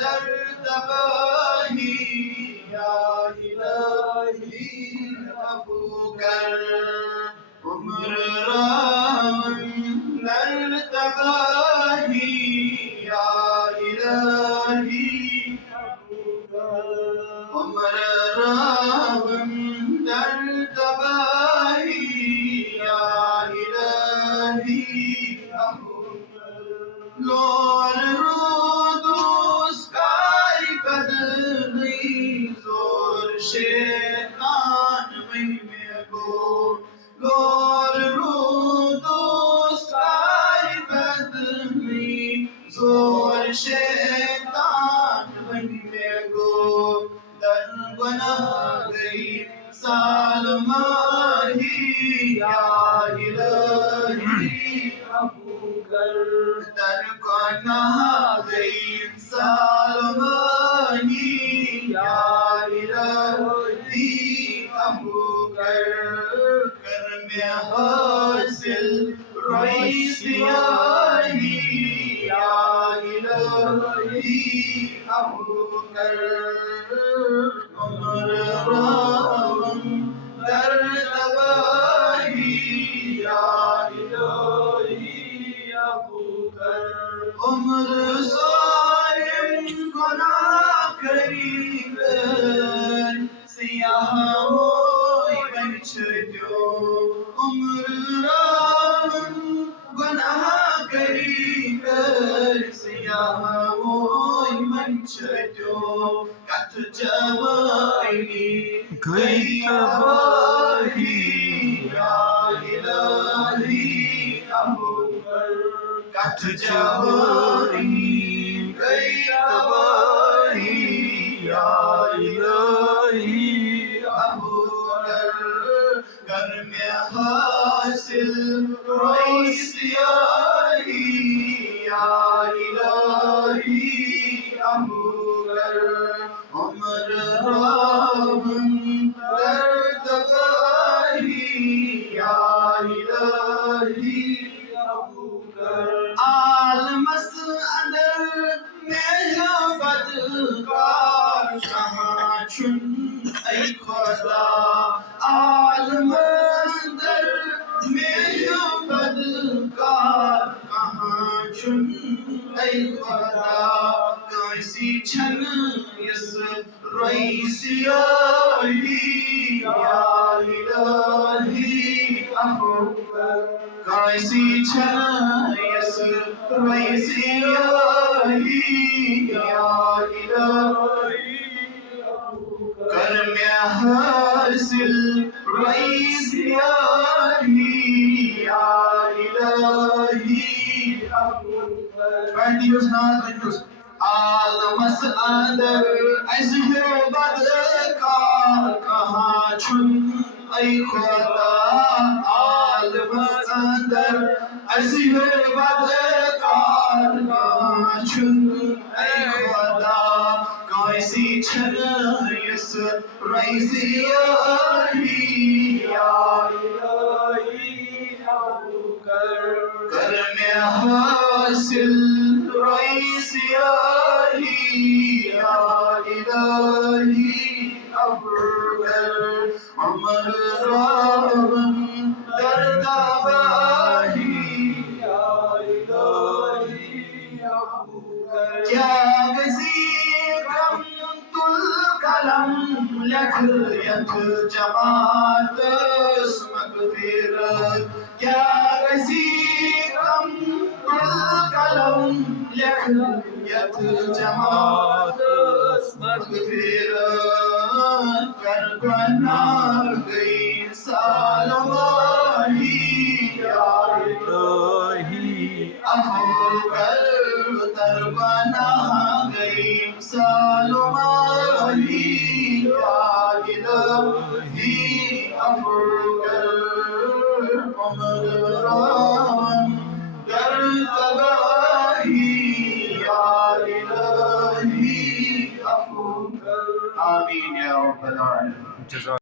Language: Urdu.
در تباہی یا الہی عفو کر عمر راون در تباہی یا الہی عمر راون در تباہی یا الہی لور رودوس کاری بدنی زور شیطان میں گو لور رودوس کاری بدنی زور شیطان میں گو در گناہ گئی سال ماہی یا الہی در گناہ گئی سال ماہی یا الہی عفو کر میں حاصل روئی سیاہی یا الہی عفو کر عمر راون در تباہی یا الہی عمر ظالم گناہ کری کر سیاہ ہوئی بن چھٹو عمر راون گناہ کری کر سیاہ ہوئی بن چھٹو کت جوائنی گئی تباہی یا الہی عفو کر کت جوانی گئی تباہی یا الہی عفو کر میں حاصل روئی سیاہی یا الہی عفو کر عمر راون در تباہی یا الہی عالمس اندر میں بدکار کہاں چھن ای خدا عالمس اندر میں بدکار کہاں چھن ای خدا کیسی چھن اس روئی سیاہی یا الہی عفو کر کیسی چھن اس روئی سیاہی یا الہی کر میں حاصل روئی سیاہی یا الہی عالمس اندر ایسے بدکار کہاں چھن ای خدا عالمس اندر ایسے بدکار کہاں چھن ای خدا کیسی چھن اس روئی سیاہی یا الہی عفو کر میں حاصل روئی سیاہی یا الہی عفو کر عمر راون در تباہی یا الہی عفو کر کیا گزیرم القلم لکھ یک جماعت مغفرت کیا گزیرم القلم لکھ یک جماعت مغفرت کر گناہ گئی سال ماہی یا الہی عفو کر در گناہ گئی سال ماہی یا الہی عفو کر عمر راون در تباہی یا الہی عفو کر آمین یا رب العالمین.